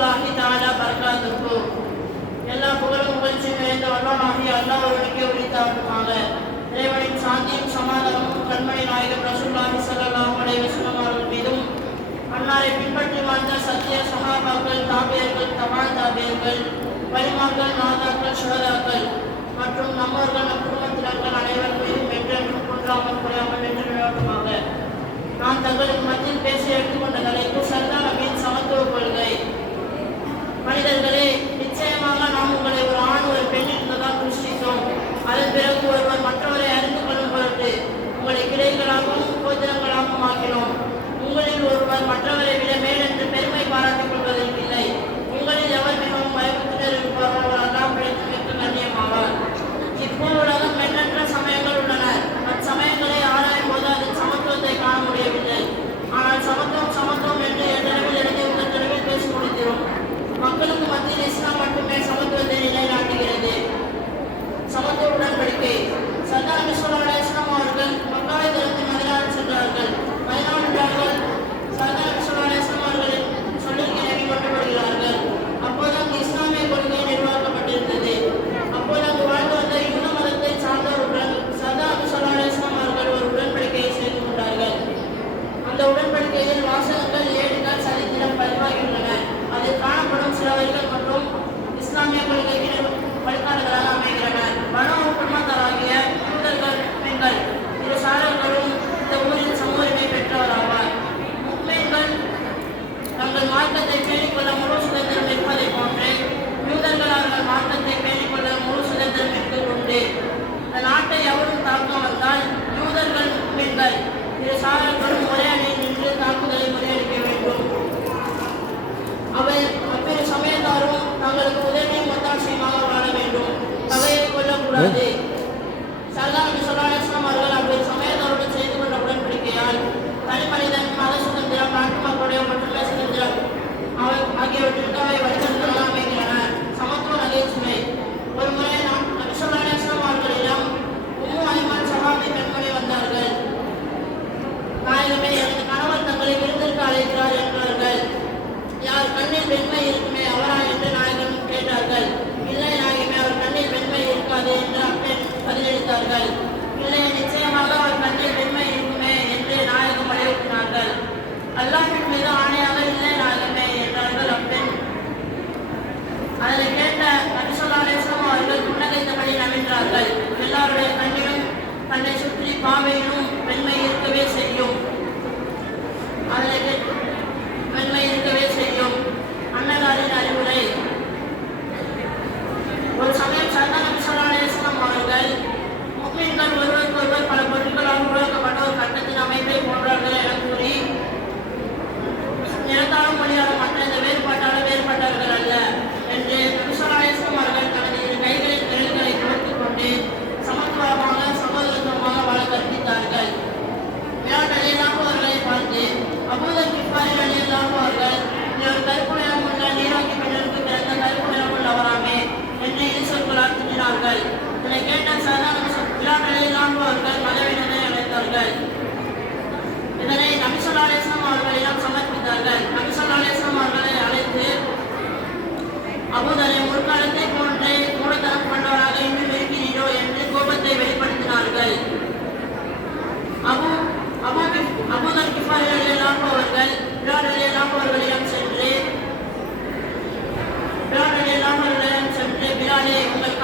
வரஹ்மத்துல்லாஹி தஆலா பரகாத்துஹு. எல்லா புகழும் புகழ்ச்சியும் நிறைந்த வல்லவனாகிய அல்லாஹ் ஒருவனுக்கே உரித்தாகுமாக. இறைவனின் சாந்தியும் சமாதானமும் கண்மணி நாயகம் ரசூலுல்லாஹி ஸல்லல்லாஹு அலைஹி வஸல்லம் அவர்கள் மீதும், அன்னாரை பின்பற்றி வாழ்ந்த சத்திய சஹாபாக்கள், தாபியர்கள், தபா தாபியர்கள், வலிமார்கள், நாதாக்கள், ஷுஹதாக்கள் மற்றும் நம்மவர்கள், நம் குடும்பத்தினர்கள் அனைவர் மீதும் என்றென்றும் குன்றாமல் குறையாமல் என்று நிலவட்டுமாக. நான் தங்களுக்கு மத்தியில் பேசி எடுத்துக்கொண்ட தலைப்பு சர்தார் நபியின் சமத்துவ கொள்கை. மனிதர்களே, நிச்சயமாக நாம் உங்களை ஒரு ஆண் ஒரு பெண்ணில் சிருஷ்டித்தோம். அதன் பிறகு ஒருவர் மற்றவரை அறிந்து கொள்ளும் பொருட்டு உங்களை கிளைகளாகவும் கோத்திரங்களாகவும் ஆக்கினோம். உங்களில் ஒருவர் மற்றவரை விட மேலென்று பெருமை பாராட்டிக் கொள்வதில் இல்லை. உங்களில் எவர் மிகவும் பயபக்தினர் இருப்பாரோ அவர் அல்லாஹ் பிழைத்து மிக்க கண்ணியமாவார். இப்போதுலகம் எண்ணற்ற சமயங்கள் உள்ளன. அச்சமயங்களை ஆராயும் போது அதன் சமத்துவத்தை காண முடியவில்லை. ஆனால் சமத்துவம் என்று எத்தளவில் எழுதி உள்ள தெளிவில் பேசி முடிக்கிறோம். மக்களுக்கு மத்தியில் இஸ்லாம் மட்டுமே சமத்துவத்தை நிலைநாட்டுகிறது. சமத்துவ உடன்படிக்கை. சர்தார் நபி ஸல்லல்லாஹு அலைஹி வஸல்லம் அவர்கள் மக்காவை திறந்து மதீனாவுக்கு சென்றார்கள். மதீனாவில் சர்தார் நபி ஸல்லல்லாஹு அலைஹி வஸல்லம் அவர்களின் சொல்லிற்கு இணங்கி கொண்டுவருகிறார்கள். அப்போது அங்கு இஸ்லாமிய கொள்கை நிர்வாகப்பட்டிருந்தது. அப்போது அங்கு வாழ்ந்து வந்த யூத மதத்தை சார்ந்தவருடன் சர்தார் நபி ஸல்லல்லாஹு அலைஹி வஸல்லம் அவர்கள் ஒரு உடன்படிக்கையை செய்து கொண்டார்கள். அந்த உடன்படிக்கையில் வாசகங்கள், ஏடுகள், சரித்திரம் பதிவாகியுள்ளன. அதில் காணப்படும் சில வரிகள் மற்றும் இஸ்லாமிய கொள்கைக்கு வழிகாட்டுதலாக அமைகின்றன. பனு குடும்பத்தாராகிய யூதர்கள், பெண்கள் இரு சாரர்களும் இந்த ஊரில் சமூரிமை பெற்றவராவார். முஸ்லிம்கள் தங்கள் மார்க்கத்தை பேணிக்கொள்ள முழு சுதந்திரம் இருப்பதை போன்று யூதர்கள் அவர்கள் மார்க்கத்தை பேணிக்கொள்ள முழு சுதந்திரம் இருப்பது உண்டு. இந்த நாட்டை எவரும் தாக்க வந்தால் யூதர்கள், பெண்கள் இரு சாரர்களும் ஒரே அணியில் நின்று தாக்குதலை முறியடிக்க வேண்டும். அவ்விரு சமயத்தாரும் தங்களுக்கு உதவியும் ஒத்தாட்சியுமாக வாழ வேண்டும். பகையை கொள்ளக்கூடாது. சர்தார் நபி ஸல்லல்லாஹு அலைஹி வஸல்லம் அவர்கள் அவ்விரு சமயத்தாருடன் செய்து கொண்ட உடன்படிக்கையால் தனி மனிதன், மத சுதந்திரம், நாட்டு மக்களுடைய ஒற்றுமை சுதந்திரம் ஆகியவற்றிற்கு அவை வழிகாட்டுதலாக அமைகின்றன. சமத்துவ நகைச்சுவை. ஒரு முறை நபி ஸல்லல்லாஹு அலைஹி வஸல்லம் அவர்களிடம் உம்மு ஐமன் சஹாபி பெண்மணி வந்தார்கள். நாயகமே, எனது கணவர் தங்களை விருந்திற்கு அழைக்கிறார் என்றார்கள். யார் கண்ணில் வெண்மை இருக்குமே அவரா என்று நாயகம் கேட்டார்கள். இல்லை நாயகமே, அவர் கண்ணில் வெண்மை இருக்காது என்று அப்பெண் பதிலளித்தார்கள். இல்லை, நிச்சயமாக அவர் கண்ணில் வெண்மை இருக்குமே என்று நாயகம் வலியுறுத்தினார்கள். அல்லாஹ்வின் மீது ஆணையாக இல்லை நாயகமே என்றார்கள் அப்பெண். அதனை கேட்ட நபி ஸல்லல்லாஹு அலைஹி வஸல்லம் அவர்கள் புன்னகைத்தபடி நவின்றார்கள். எல்லாருடைய கண்ணிலும் தன்னை சுற்றி பாவையிலும் வெண்மை இருக்கவே செய்யும். வெண்மை இருக்கவே செய்யும். அன்னலாரின் அறிவுரை. ஒரு சமயம் சர்தார் நபி ஸல்லல்லாஹு அலைஹி வஸல்லம் அவர்கள் முஸ்லிம்கள் ஒருவருக்கொருவர் பல பொருட்களால் உருவாக்கப்பட்ட ஒரு கட்டத்தின் அமைப்பை போன்றார்கள் என கூறி, நிறத்தாலும் மொழியாலும் மற்ற இந்த வேறுபாட்டாலும் வேறுபட்டவர்கள் அல்ல என்று நபி ஸல்லல்லாஹு அலைஹி வஸல்லம் அவர்கள் தனது இரு கைகளின் விரல்களை கோர்த்துக் கொண்டு சமத்துவமாக சகோதரத்துவமாக வாழ கற்பித்தார்கள். பிலால் ரலியல்லாஹு அவர்களை பார்த்து அபூதர் கிஃபாரி ரலியல்லாஹு அவர்கள் இவர் கருப்பு நிறம் உள்ள நீராக்கி பெண்களுக்கு பிறந்த கருப்பு நிறம் உள்ளவராமே என்று இரு சொற்களால் திட்டினார்கள். இதனை கேட்ட சர்தார் பிலால் ரலியல்லாஹு அவர்கள் மதவினரை அழைத்தார்கள். இதனை நபி ஸல்லல்லாஹு அலைஹி வஸல்லம் அவர்களிடம் சமர்ப்பித்தார்கள். நபி ஸல்லல்லாஹு அலைஹி வஸல்லம் அவர்களை அழைத்து அபூதரை முற்காலத்தை போன்றே மூடத்தனம் கொண்டவராக இன்னும் இருக்கிறீரோ என்று கோபத்தை வெளிப்படுத்தினார்கள். அபூதர் கிஃபாரி ரலியல்லாஹு அவர்கள் பிலால் ரலியல்லாஹு அவர்களிடம் சென்று பிலாலே, உங்கள்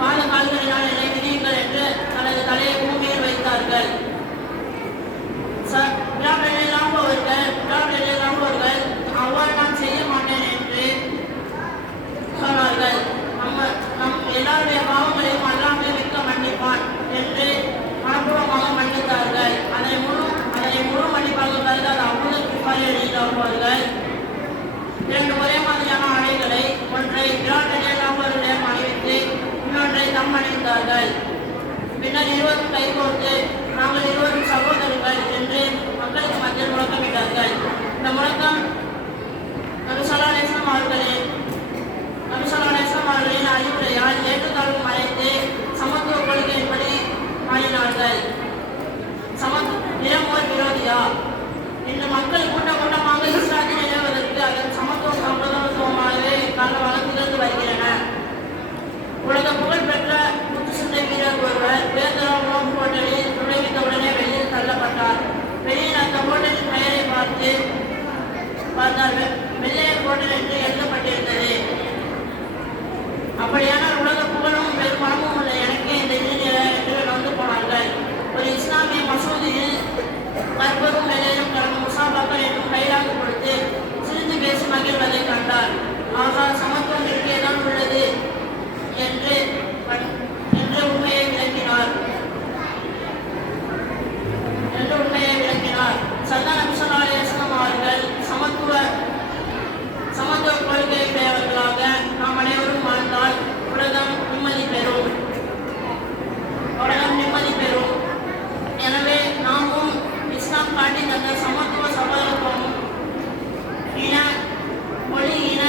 பாத கால்களினால் என்னை விதியுங்கள் என்று தனது தலையை பூமியில் வைத்தார்கள். பிலால் ரலியல்லாஹு அவர்கள் அவ்வாறு நான் செய்ய மாட்டேன் என்று சொன்னார்கள். நம் எல்லாருடைய பாவங்களையும் அல்லாஹ் மிக்க மன்னிப்பான் என்று மனப்பூர்வமாக மன்னித்தார்கள். அதனை முழு மன்னிப்பாக கருதாத அபூதர் கிஃபாரி ரலியல்லாஹு அவர்கள் இரண்டு ஒரே மாதிரியான ஆடைகளை, ஒன்றை பிலால் ரலியல்லாஹு அவர்களிடம் அணிவித்து இன்னொன்றை தம் அணிந்தார்கள். பின்னர் இருவரும் கைகோர்த்து நாங்கள் இருவரும் சகோதரர்கள் என்று மக்களுக்கு மத்தியில் முழக்கமிட்டார்கள். இந்த முழக்கம் நபி ஸல்லல்லாஹு அலைஹி வஸல்லம் அவர்களின் அறிவுரையால் ஏற்றுத்தாழ்வு மறைத்து சமத்துவ கொள்கையின்படி மாறினார்கள். நிறம் ஒரு விரோதியா? இன்று மக்கள் கூட்டமாக இஸ்லாத்தை நிலவுவதற்கு அதன் சமத்துவம் பார்த்தால் வெள்ளையர் கோட்டல் என்று எழுதப்பட்டிருந்தது. அப்படியானால் உலக புகழும் பெருமனமும் உள்ள எனக்கே இந்த இறுதியில் என்று வந்து போனார்கள். ஒரு இஸ்லாமிய மசூதியில் கர்ப்பரும் வெள்ளையரும் கலந்து முசாபாக்கள் என்னும் கைலாக கொடுத்து சிரித்து பேசி மகிழ்வதை கண்டார். ஆகா, சமத்துவம் இருக்கேதான் உள்ளது என்று உண்மையை விளக்கினார். சல்லல்லாஹு அலைஹி வஸல்லம் அவர்கள் சமத்துவ கொள்கையை பெயர்களாக நாம் அனைவரும் வாழ்ந்தால் உலகம் நிம்மதி பெறும். எனவே நாமும் இஸ்லாம் காட்டி தந்த சமத்துவ சகோதரத்துவம் மொழி இன